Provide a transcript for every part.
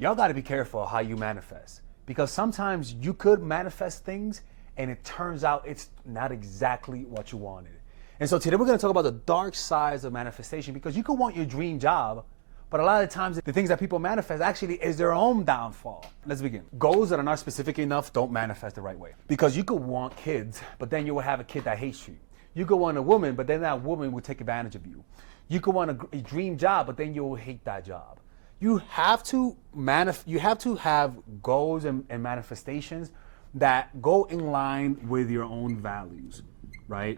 Y'all got to be careful how you manifest, because sometimes you could manifest things and it turns out it's not exactly what you wanted. And so today we're going to talk about the dark sides of manifestation, because you could want your dream job, but a lot of the times the things that people manifest actually is their own downfall. Let's begin. Goals that are not specific enough don't manifest the right way, because you could want kids, but then you will have a kid that hates you. You could want a woman, but then that woman will take advantage of you. You could want a dream job, but then you'll hate that job. You have to have goals and manifestations that go in line with your own values, right?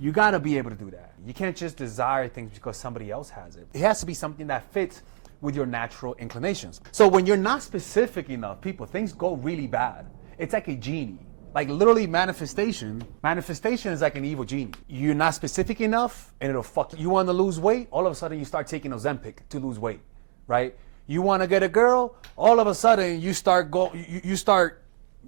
You got to be able to do that. You can't just desire things because somebody else has it. It has to be something that fits with your natural inclinations. So when you're not specific enough, people, things go really bad. It's like a genie. Like literally manifestation is like an evil genie. You're not specific enough and it'll fuck you. You want to lose weight, all of a sudden you start taking Ozempic to lose weight, right? You want to get a girl, all of a sudden you start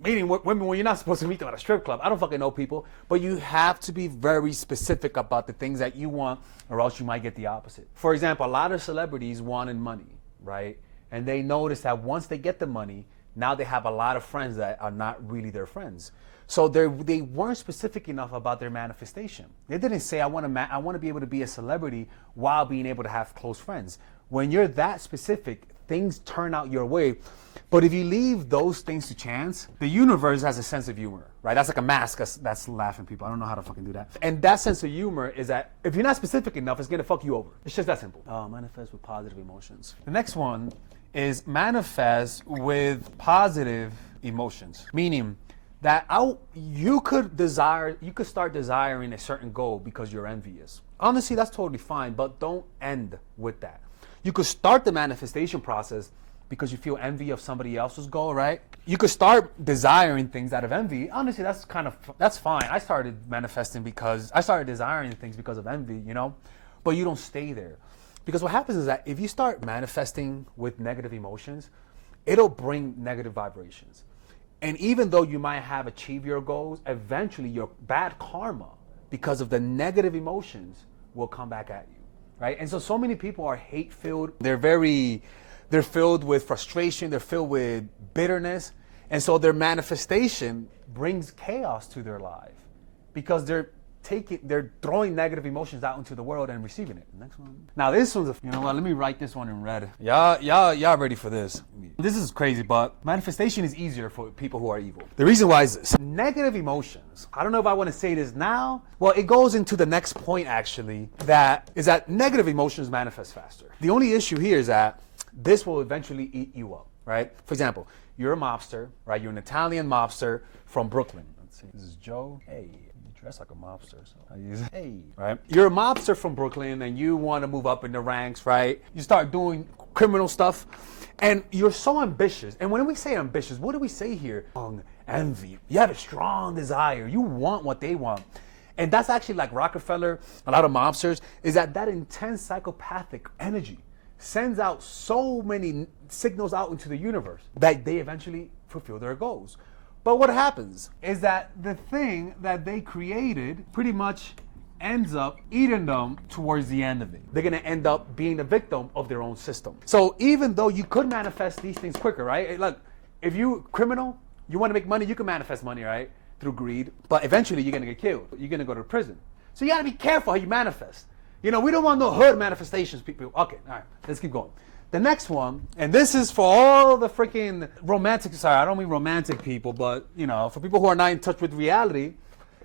meeting women when you're not supposed to meet them at a strip club. I don't fucking know, people, but you have to be very specific about the things that you want, or else you might get the opposite. For example, a lot of celebrities wanted money, right? And they notice that once they get the money, now they have a lot of friends that are not really their friends. So they weren't specific enough about their manifestation. They didn't say, I want to be able to be a celebrity while being able to have close friends. When you're that specific, things turn out your way. But if you leave those things to chance, the universe has a sense of humor, right? That's like a mask that's laughing, people. I don't know how to fucking do that. And that sense of humor is that if you're not specific enough, it's gonna fuck you over. It's just that simple. Manifest with positive emotions. The next one is manifest with positive emotions, meaning that you could start desiring a certain goal because you're envious. Honestly, that's totally fine, but don't end with that. You could start the manifestation process because you feel envy of somebody else's goal, right? You could start desiring things out of envy. Honestly, that's fine. I started desiring things because of envy, you know? But you don't stay there. Because what happens is that if you start manifesting with negative emotions, it'll bring negative vibrations. And even though you might have achieved your goals, eventually your bad karma, because of the negative emotions, will come back at you, right? And so many people are hate-filled. They're filled with frustration. They're filled with bitterness. And so their manifestation brings chaos to their life because they're throwing negative emotions out into the world and receiving it. Next one. Now this one's, you know what, let me write this one in red. Y'all ready for this? This is crazy, but manifestation is easier for people who are evil. The reason why is this. Negative emotions. I don't know if I want to say this now. Well, it goes into the next point actually, that negative emotions manifest faster. The only issue here is that this will eventually eat you up, right? For example, you're a mobster, right? You're an Italian mobster from Brooklyn. Let's see, this is Joe. Hey. Dress like a mobster, so I use it. Hey, right? You're a mobster from Brooklyn and you want to move up in the ranks, right? You start doing criminal stuff and you're so ambitious. And when we say ambitious, what do we say here? Envy. You have a strong desire. You want what they want. And that's actually like Rockefeller, a lot of mobsters, is that intense psychopathic energy sends out so many signals out into the universe that they eventually fulfill their goals. But what happens is that the thing that they created pretty much ends up eating them towards the end of it. They're gonna end up being the victim of their own system. So even though you could manifest these things quicker, right? Look, if you're criminal, you wanna make money, you can manifest money, right? Through greed, but eventually you're gonna get killed. You're gonna go to prison. So you gotta be careful how you manifest. You know, we don't want no hood manifestations, people. Okay, all right, let's keep going. The next one, and this is for all the freaking romantic, sorry, I don't mean romantic people, but, you know, for people who are not in touch with reality,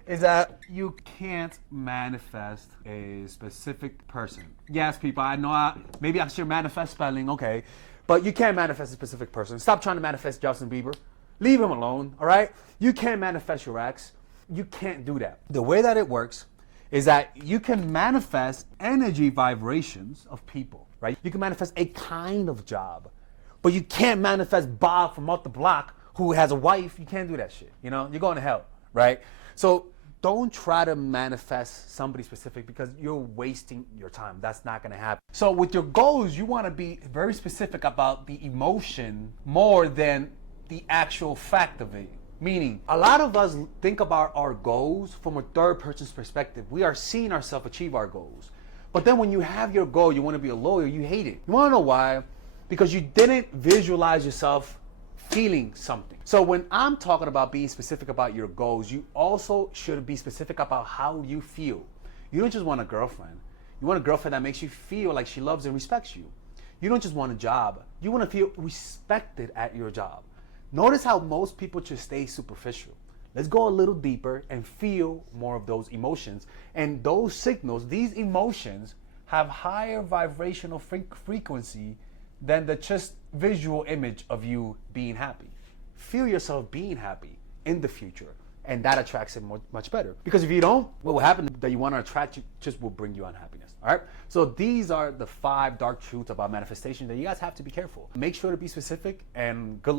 is that you can't manifest a specific person. Yes, people, I know, maybe I should manifest spelling, okay, but you can't manifest a specific person. Stop trying to manifest Justin Bieber. Leave him alone, all right? You can't manifest your ex. You can't do that. The way that it works is that you can manifest energy vibrations of people. Right? You can manifest a kind of job, but you can't manifest Bob from up the block who has a wife. You can't do that shit. You know, you're going to hell, right? So don't try to manifest somebody specific because you're wasting your time. That's not going to happen. So with your goals, you want to be very specific about the emotion more than the actual fact of it. Meaning, a lot of us think about our goals from a third person's perspective. We are seeing ourselves achieve our goals. But then when you have your goal, you want to be a lawyer, you hate it. You want to know why? because you didn't visualize yourself feeling something. So when I'm talking about being specific about your goals, you also should be specific about how you feel. You don't just want a girlfriend. You want a girlfriend that makes you feel like she loves and respects you. You don't just want a job. You want to feel respected at your job. Notice how most people just stay superficial. Let's go a little deeper and feel more of those emotions. And those signals, these emotions, have higher vibrational frequency than the just visual image of you being happy. Feel yourself being happy in the future, and that attracts it much better. Because if you don't, what will happen that you want to attract you just will bring you unhappiness. All right? So these are the 5 dark truths about manifestation that you guys have to be careful. Make sure to be specific, and good luck.